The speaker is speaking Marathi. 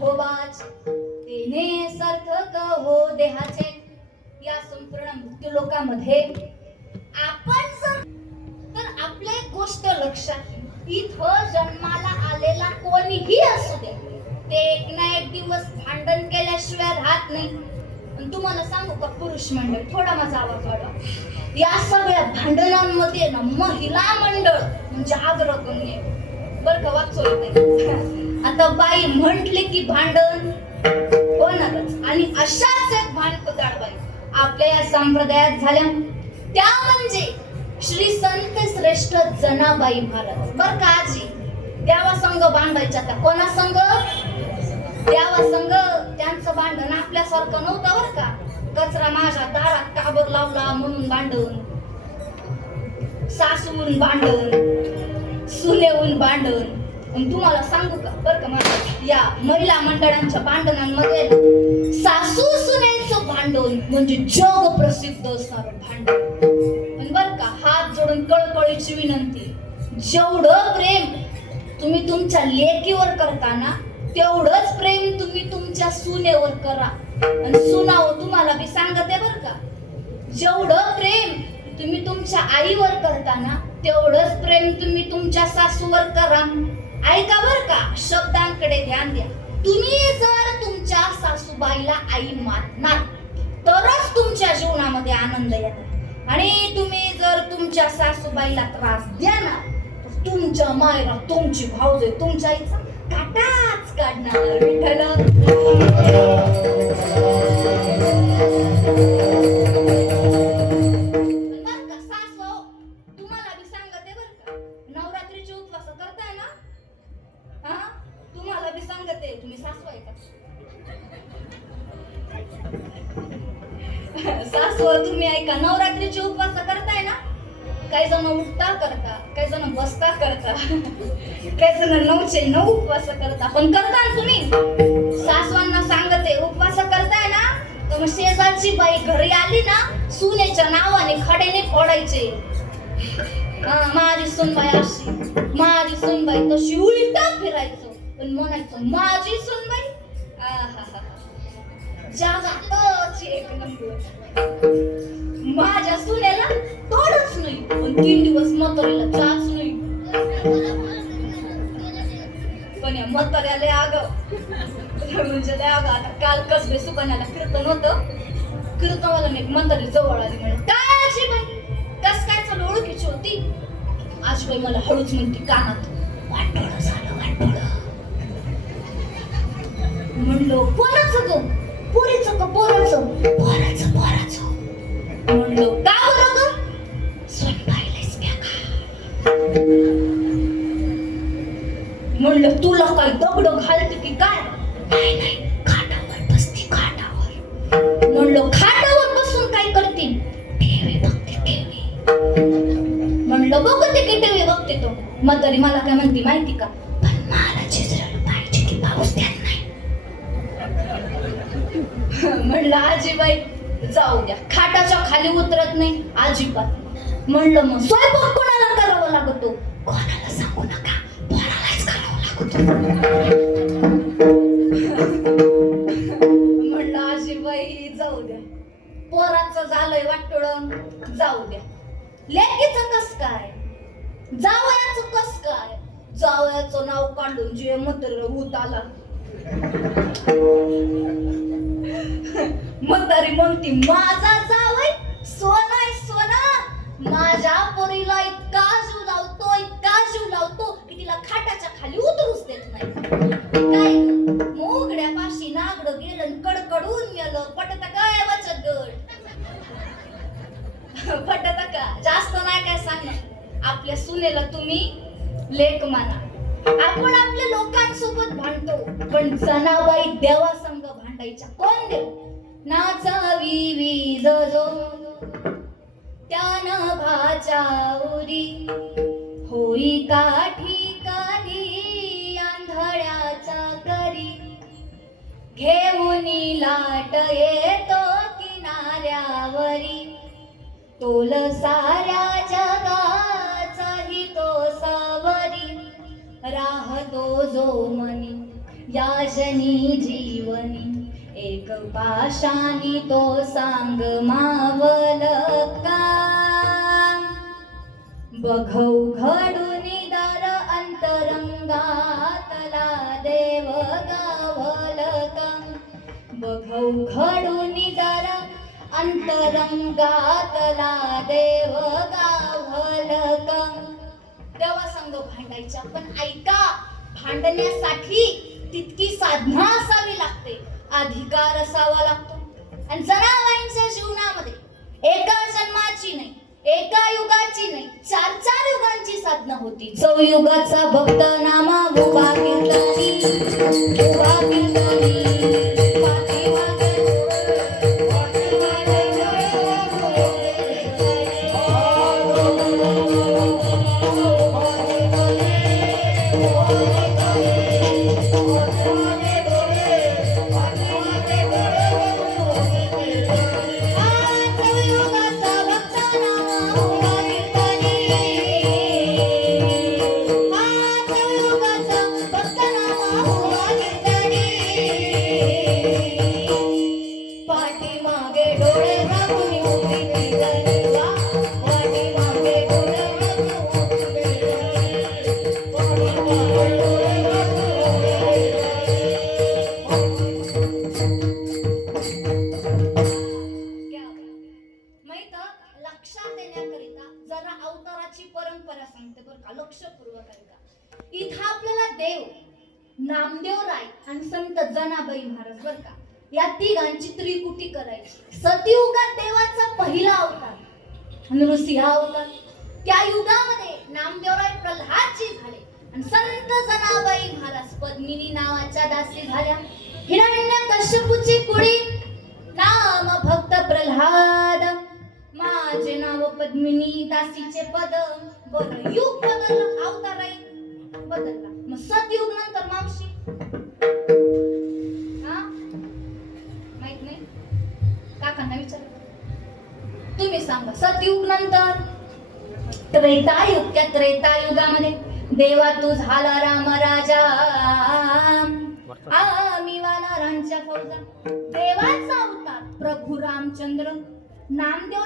विठोबाच तेने सार्थक हो देहाचे. या संपूर्ण मृत्यू लोकामध्ये आपण जर तर आपल्या एक गोष्ट लक्षात इथं जन्माला आलेला कोणीही असू दे. ते एक ना एक दिवस भांडण केल्याशिवाय राहत नाही. तुम्हाला सांगू का पुरुष मंडळ? थोडा माझा आवाज वाढवा. या सगळ्या भांडणांमध्ये ना महिला मंडळ म्हणजे अग्रगण्य बर का वाचोय आता बाई म्हंटले की भांडण. होणारच आणि अशाच एक भांडपदार बाई. आपल्या या संप्रदायात झाल्या. त्या म्हणजे श्री संत श्रेष्ठ जनाबाई महाराज. बर का आजी? देवा संघ बांधायच्या त्या कोणा संघ द्यावा संघ त्यांचं भांडण आपल्यासारखं नव्हतं बर का. कचरा माझ्या दारात काबर लावला म्हणून भांडण. सासून भांडण. सुनेहून भांडण. तुम्हाला सांगू का? बरं का मला? या महिला मंडळांच्या भांडणांमध्ये सासू सुनेचं भांडण म्हणजे जग प्रसिद्ध असणार भांडण. पण बर का हात जोडून कळकळीची विनंती. जेवढं प्रेम तुम्ही तुमच्या लेकीवर करताना तेवढंच प्रेम तुम्ही तुमच्या सुनेवर करा. आणि सुनाव तुम्हाला बी सांगते बर का? जेवढं प्रेम तुमच्या आईवर करताना तेवढंच प्रेम तुम्ही तुमच्या सासूवर करा. ऐका बर का? शब्दांकडे ध्यान द्या. तुम्ही जर तुमच्या सासूबाईला आई मानणार तरच तुमच्या जीवनामध्ये आनंद येतो. आणि तुम्ही जर तुमच्या सासूबाईला त्रास देणार तर तुमच्या मायला तुमची भाऊजे तुमच्या आईचा काटाच काढणार. विठ्ठल. तुम्ही ऐका नवरात्रीचे उपवास करताय ना? काही जण उठता करता काही जण बसता करता. काही जण नऊचे नऊ उपवास करता. पण करता ना तुम्ही? सासवांना सांगते उपवास करताय ना तर मग शेजारची बाई घरी आली ना सुनेच्या नावाने खड्याने फोडायचे. माझी सुनबाई अशी. माझी सुनबाई तशी उलटा फिरायचो. पण म्हणायचं माझी सुनबाई? हा जा एक नंबर. माझ्या सुनेला तोडच नाही. पण तीन दिवस म्हातारीला चाच नाही. पण या म्हाताऱ्याला आग. म्हणजे लय आग. आता काल कसबे सुकण्याला कीर्तन होतं. कीर्तनाला एक म्हातारी जवळ आली. म्हणजे काय आजीबाई? कस काय चालू ओळखीची होती? आजीबाई मला हळूच म्हणते कानात वाटोळं झालं वाटोळं. म्हणलो कोणाचं ग? पोरीच का पोर म्हणलं खाटावर बसून काय करते टीव्ही बघते टीव्ही म्हणलं बघते की टीव्ही बघते तो. मग तरी मला काय म्हणते माहिती का? पण मला चिजराला पाहिजे की पाऊस द्या नाही. म्हणलं आजीबाई जाऊ द्या. खाटाच्या खाली उतरत नाही अजिबात म्हणलं मग स्वयंपाक कोणाला करावा लागतो? कोणाला सांगू नका. कोणालाच करावा लागतो. पोराचं झालंय वाटोळ. जाऊ द्या. लेकीचं कस काय? जावयाचं कस काय? जावयाचं नाव काढून जे मत्र भूत आला. म्हातारी म्हणती माझा जावय सोनाय सोना माझ्या पोरीला इतका जीव लावतो इतका जीव लावतो की तिला खाटाच्या खाली उतरूच देत नाही. काय मोगड्यापाशी नागड गेलं कडकडून गेलं पटत पटत का? जास्त नाही काय सांगणार. आपल्या सुनेला तुम्ही लेख माना. आपण आपल्या लोकांसोबत भांडतो. पण जनाबाई देवा संघ भांडायच्या कोण देव नाचावी वीज जो त्यान भाच्या उरी. होई काठी काठी आंधळ्याचा करी. घेऊन लाट येतो किनाऱ्यावरी. तोल साऱ्या जगाचाही तो सावरी. राहतो जो मनी याजनी जीवनी. एक पाशानी तो सांग मावल का? बघौ घडून दर अंतरंगातला देव गावल का? बघौ घडून अंतरंगातला देव गावलक तेव्हा देवा संग भांडायच्या. पण ऐका भांडण्यासाठी तितकी साधना असावी लागते. अधिकार असावा लागतो. आणि जरा जनावरांच्या जीवनामध्ये एका जन्माची नाही एका युगाची नाही चार चार युगांची साधना होती. चौयुगाचा भक्त नामा उभा उभा कीर्तनी सांगते बरं का? लक्षपूर्वक ऐका इथं आपल्याला देव नामदेव राय आणि संत जनाबाई महाराज बर का? या तिघांची त्रिकुटी करायची. सतयुगात देवाचा पहिला अवतार? नृसिंह अवतार. त्या युगामध्ये नामदेवराय प्रल्हादजी झाले आणि संत जनाबाई महाराज पद्मिनी नावाच्या दासी झाल्या. हिरण्य कश्यपूची कुडी नाम भक्त प्रल्हाद. माझे नाव पद्मिनी दासीचे पद. बर युग बदललं अवताराई बदलला. मग सतयुग नंतर मावशी. हा? माहीत नाही? काकांना विचार. तुम्ही सांगा सतयुग नंतर? त्रेतायुग त्या त्रेतायुगामध्ये देवा तू झाला राम राजा. आम्ही वानरांच्या फौजा. देवाचा अवतार प्रभू रामचंद्र. नामदेव